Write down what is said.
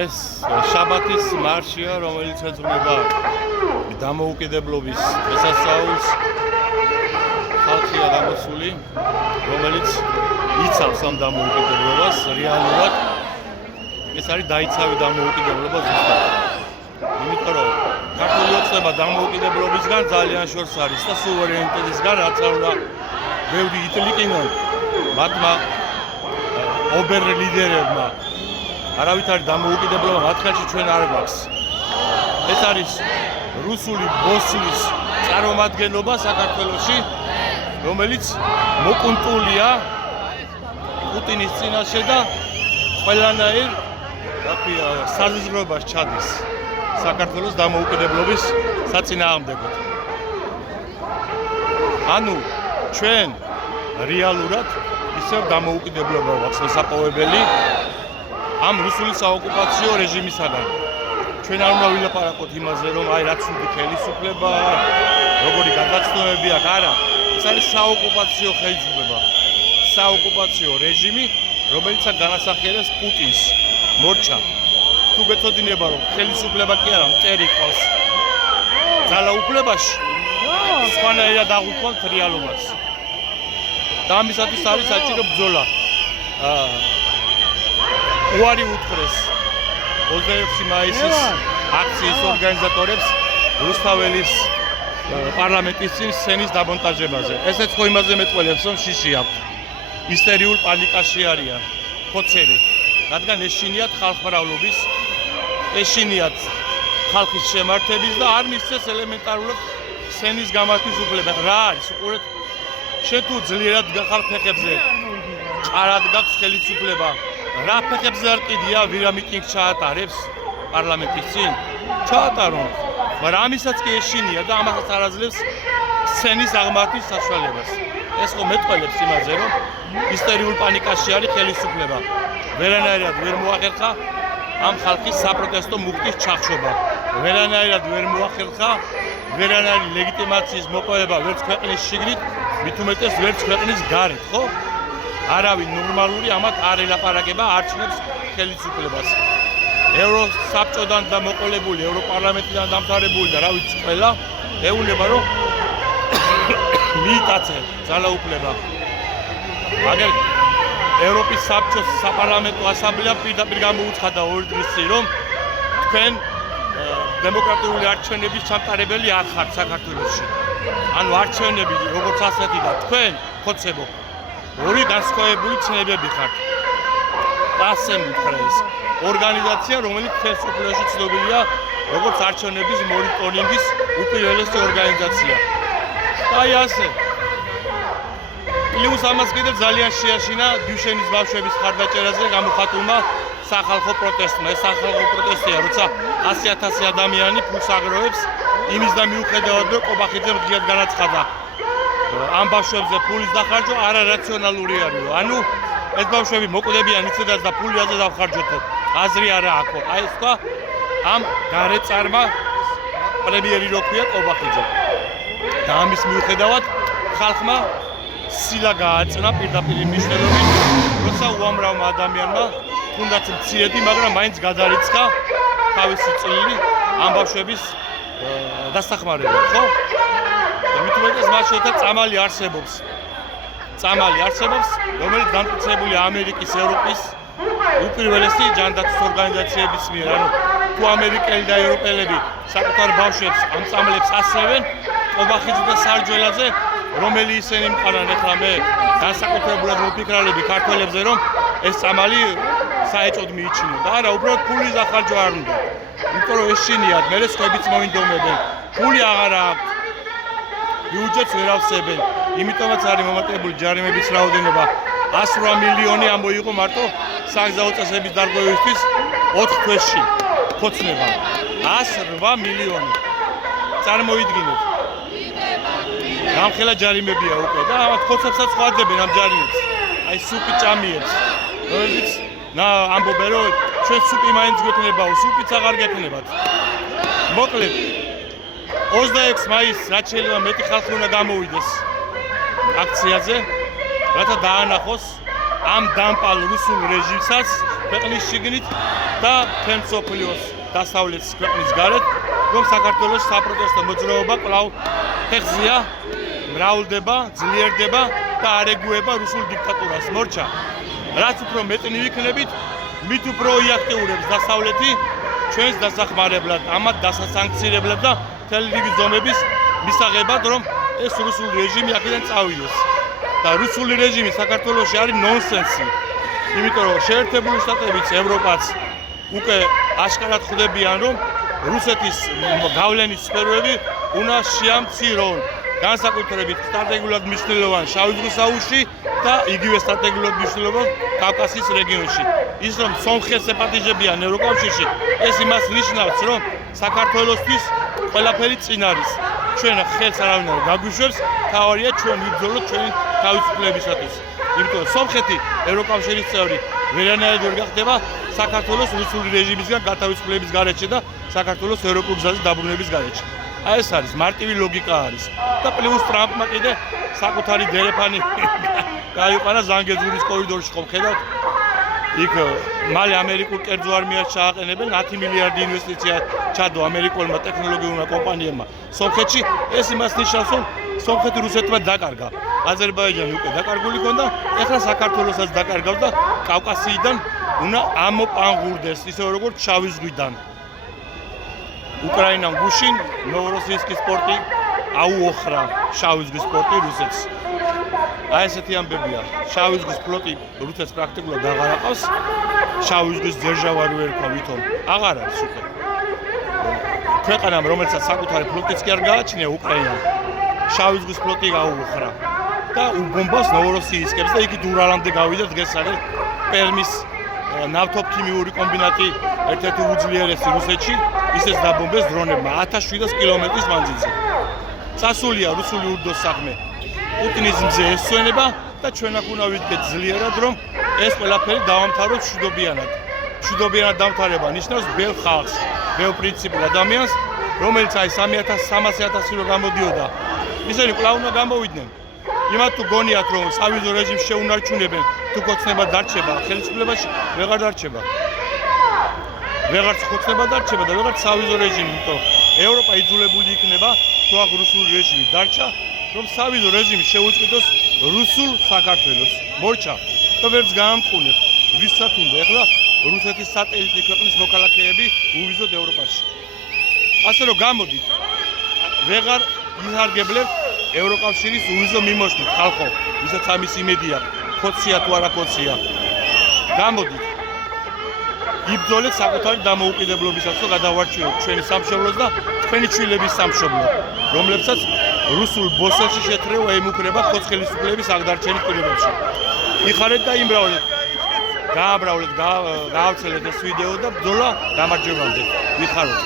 ეს შაბათის მარშია, რომელიც ეძღვნება დამოუკიდებლობის დღესასწაულს. ხალხია გამოსული, რომელიც იცავს ამ დამოუკიდებლობას რეალურად. ეს არის დაიცავი დამოუკიდებლობა ზუსტად. იმიტომ რომ ქართული ოცნება დამოუკიდებლობისგან ძალიან შორს არის და სუვერენიტეტისგან, რაც უნდა ბევრი იტლიკინონ მათმა ობერ ლიდერებმა. არავითარი დამოუკიდებლობა მათ ხელში ჩვენ არ გვაქვს. ეს არის რუსული ბოსნის წარმომადგენლობა საქართველოში, რომელიც მოკუნტულია პუტინის წინაშე და ყველანაირ საზღვრებას ჩადის საქართველოს დამოუკიდებლობის საწინააღმდეგოდ. ანუ ჩვენ რეალურად ისევ დამოუკიდებლობა გვაქვს მოსაპოვებელი ამ რუსული საოკუპაციო რეჟიმისაგან. ჩვენ არ უნდა ვილაპარაკოთ იმაზე, რომ აი რა ცუდი ხელისუფლება, როგორი გადაცნობები აქვს, არა. ეს არის საოკუპაციო ხელისუფლება, საოკუპაციო რეჟიმი, რომელიც განასახიერებს პუტინს. მორჩა. თუ გეცოდინება, რომ ხელისუფლება კი არა, მტერი ყავს ძალაუფლებაში, სხვანაირად აღუქვამთ რეალობას. და ამისათვის არის საჭირო ბრძოლა. უარი უთხრეს 26 მაისის აქციის ორგანიზატორებს რუსთაველის პარლამენტის წინ სცენის დამონტაჟებაზე. ესეც ხო იმაზე მეტყველებს, რომ შიში აქვს. ისტერიულ პანიკაში არიან ხოცელი. რადგან ეშინიათ ხალხმრავლობის, ეშინიათ ხალხის შემართების და არ მისცეს ელემენტარულად სცენის გამართვის უფლება. რა არის? უყურეთ, შენ თუ ძლიერად გახარ ფეხებზე, ჭარად გაქვს ხელისუფლება. რა ფეხებზე არ კიდია ვირა მიტინგს ჩაატარებს პარლამენტის წინ? ჩაატარონ. მაგრამ ამისაც კი ეშინია და ამასაც არ აძლევს სცენის აღმართვის საშუალებას. ეს ხო მეტყველებს იმაზე, რომ ისტერიულ პანიკაში არის ხელისუფლება. ვერანაირად ვერ მოახერხა ამ ხალხის საპროტესტო მუხტის ჩახშობა. ვერანაირად ვერ მოახერხა ვერანაირი ლეგიტიმაციის მოპოვება ვერც ქვეყნის შიგნით, მით უმეტეს ვერც ქვეყნის გარეთ, ხო? არავინ ნორმალური ამათ არ ელაპარაკება, არ ჩნევს ხელისუფლებას. ევროსაბჭოდან და მოყოლებული, ევროპარლამენტიდან დამთავრებული და რა ვიცი ყველა ეუბნება, რომ მიიტაცე ძალაუფლება. მაგრამ ევროპის საბჭოს საპარლამენტო ასამბლეამ პირდაპირ გამოუცხადა 2 დღის წინ, რომ თქვენ დემოკრატიული არჩევნების ჩამტარებელი არ ხართ საქართველოში. ანუ არჩევნები როგორც ასეთი და თქვენ ხოცებო ორი განსხვავებული ცნებები ხართ. პასემ უთხრეს ორგანიზაცია, რომელიც ხელისუფლებაში ცნობილია როგორც არჩევნების მონიტორინგის უპირველესი ორგანიზაცია. აი ასე. პლუს ამას კიდევ ძალიან შეაშინა დუშენის ბავშვების ხარდაჭერაზე გამოხატულმა სახალხო პროტესტმა. ეს სახალხო პროტესტია, როცა 100,000 ადამიანი ფულს აგროვებს იმის და მიუხედავად, რომ ყობახიძემ ღიად განაცხადა ამ ბავშვებზე ფულის დახარჯვა არარაციონალური არის. ანუ ეს ბავშვები მოკვდებიან იცოდაც და ფული აზე დავხარჯოთო. აზრი არა აქვს. აი ეს თქვა ამ გარეწარმა პრემიერი რო ქვია ყობახიძე. და ამის მიუხედავად ხალხმა სილა გააწნა პირდაპირ მნიშვნელობით, როცა უამრავმა ადამიანმა თუნდაც მცირედი, მაგრამ მაინც გადარიცხა თავისი წვლილი ამ ბავშვების დასახმარებლად, ხო? მით უმეტეს მას შორთა წამალი არსებობს. წამალი არსებობს, რომელიც დამტკიცებულია ამერიკის, ევროპის უპირველესი ჯანდაცვის ორგანიზაციების მიერ. ანუ თუ ამერიკელი და ევროპელები საკუთარ ბავშვებს ამ წამლებს ასევენ, ყობახიძე და სარჯველაძე, რომელი ისინი მყარან ეხლა მე განსაკუთრებულად მოფიქრალები ქართველებზე, რომ ეს წამალი საეჭოდ მიიჩნიო და არა, უბრალოდ ფულის დახარჯვა არ უნდა. იმიტომ რომ ეშინიათ, მერე სხვებიც მოინდომებენ. ფული აღარ აქვს. ბიუჯეტს ვერ ავსებენ. იმიტომაც არის მომატებული ჯარიმების რაოდენობა 108 მილიონი ამოიღო მარტო საგზაო წესების დარღვევისთვის 4 თვეში. ხოცნება 108 მილიონი. წარმოიდგინეთ. გამხელა ჯარიმებია უკვე და ამათ ხოცებსაც ხვაძებენ ამ ჯარიმებს. აი სუპი ჭამიებს. რომელიც ამბობენ რომ ჩვენ სუპი მაინც გვექნებაო, სუპიც აღარ გექნებათ. მოკლედ 26 მაისს რაც შეიძლება მეტი ხალხი უნდა გამოვიდეს აქციაზე, რათა დაანახოს ამ დამპალ რუსულ რეჟიმსაც ქვეყნის შიგნით და მთელ მსოფლიოს დასავლეთის ქვეყნის გარეთ, რომ საქართველოს საპროტესტო მოძრაობა კვლავ ფეხზეა, მრავლდება, ძლიერდება და არ ეგუება რუსულ დიქტატურას. მორჩა, რაც უფრო მეტნი ვიქნებით, მით უფრო იაქტიურებს დასავლეთი ჩვენს დასახმარებლად, ამათ დასასანქცირებლად და მთელი რიგი ზომების მისაღებად, რომ ეს რუსული რეჟიმი აქედან წავიდეს. და რუსული რეჟიმი საქართველოში არის ნონსენსი. იმიტომ რომ შეერთებული შტატებიც, ევროპაც უკვე აშკარად ხვდებიან, რომ რუსეთის გავლენის სფეროები უნდა შეამცირონ განსაკუთრებით სტრატეგიულად მნიშვნელოვან შავი ზღვის აუზში და იგივე სტრატეგიულად მნიშვნელოვან კავკასიის რეგიონში. ის რომ სომხეთს ეპატიჟებიან ევროკავშირში, ეს იმას ნიშნავს, რომ საქართველოსთვის ყველაფერი წინ არის. ჩვენ ხელს არავინ არ გაგვიშვებს, თავარია ჩვენ ვიბრძოლოთ ჩვენი თავისუფლებისათვის. იმიტომ რომ სომხეთი ევროკავშირის წევრი ვერანაირად ვერ გახდება საქართველოს რუსული რეჟიმისგან გათავისუფლების გარეშე და საქართველოს ევროპულ გზაზე დაბრუნების გარეშე. აი ეს არის მარტივი ლოგიკა არის. და პლუს ტრამპმა კიდე საკუთარი დერეფანი გაიყვანა ზანგეზურის კორიდორში ხომ ხედავთ? იქ მალე ამერიკულ კერძო არმიას ჩააყენებენ 10 მილიარდი ინვესტიცია ჩადო ამერიკულმა ტექნოლოგიურმა კომპანიებმა სომხეთში. ეს იმას ნიშნავს, რომ სომხეთი რუსეთმა დაკარგა. აზერბაიჯანი უკვე დაკარგული ჰქონდა, ეხლა საქართველოსაც დაკარგავს და კავკასიიდან უნდა ამოპანღურდეს, ისე როგორც შავი ზღვიდან. უკრაინამ გუშინ ნოვოროსიისკის პორტი აუოხრა შავი ზღვის პორტი რუსეთს. აი ესეთი ამბებია. შავი ზღვის ფლოტი რუსეთს პრაქტიკულად აღარ აყავს. შავი ზღვის ძერჟავარი ვერ ქვა ვითომ. აღარ არის უკვე. ქვეყანამ, რომელსაც საკუთარი ფლოტიც კი არ გააჩნია უკრაინამ, შავი ზღვის ფლოტი გაუოხრა და უბომბავს ნოვოროსიისკებს და იქით ურალამდე გავიდა დღეს არის პერმის ნავთობქიმიური კომბინატი ერთ-ერთი უძლიერესი რუსეთში, ისეც დაბომბეს დრონებმა 1700 კილომეტრის მანძილზე. წასულია რუსული ურდოს საქმე. პუტინის მზე ესვენება და ჩვენ აქ უნდა ვიდგეთ ძლიერად, რომ ეს ყველაფერი დავამთავროთ მშვიდობიანად. მშვიდობიანად დამთავრება ნიშნავს ბევრ ხალხს, ბევრ პრინციპულ ადამიანს, რომელიც აი 300-300 რო გამოდიოდა. ისინი კვლავ უნდა გამოვიდნენ. იმათ თუ გონიათ, რომ სავიზო რეჟიმს შეუნარჩუნებენ, თუ ქოცნება დარჩება ხელისუფლებაში, ვეღარ დარჩება. ვეღარც ხოცნება დარჩება და ვეღარც სავიზო რეჟიმი, იმიტომ ევროპა იძულებული იქნება, თუ აქ რუსული რეჟიმი დარჩა, რომ სავიზო რეჟიმი შეუწყვიტოს რუსულ საქართველოს. მორჩა და ვერც გაამყუნებ, ვისაც უნდა ეხლა რუსეთის სატელიტი ქვეყნის მოქალაქეები უვიზოთ ევროპაში. ასე რომ გამოდით, ვეღარ ისარგებლებთ ევროკავშირის უვიზო მიმოშლით ხალხო, ვისაც ამის იმედი აქვს, ხოცია თუ არა ხოცია. გამოდით. იბრძოლეთ საკუთარი დამოუკიდებლობისას და გადავარჩიოთ ჩვენი სამშობლოს და თქვენი შვილების სამშობლო, რომლებსაც რუსულ ბოსელში შეთრევა ემუქრება ხოცხელისუფლების აღდარჩენის პირობებში. იხარეთ და იმრავლეთ. გააბრავლეთ, გაავრცელეთ ეს ვიდეო და ბრძოლა გამარჯვებამდე. იხაროთ.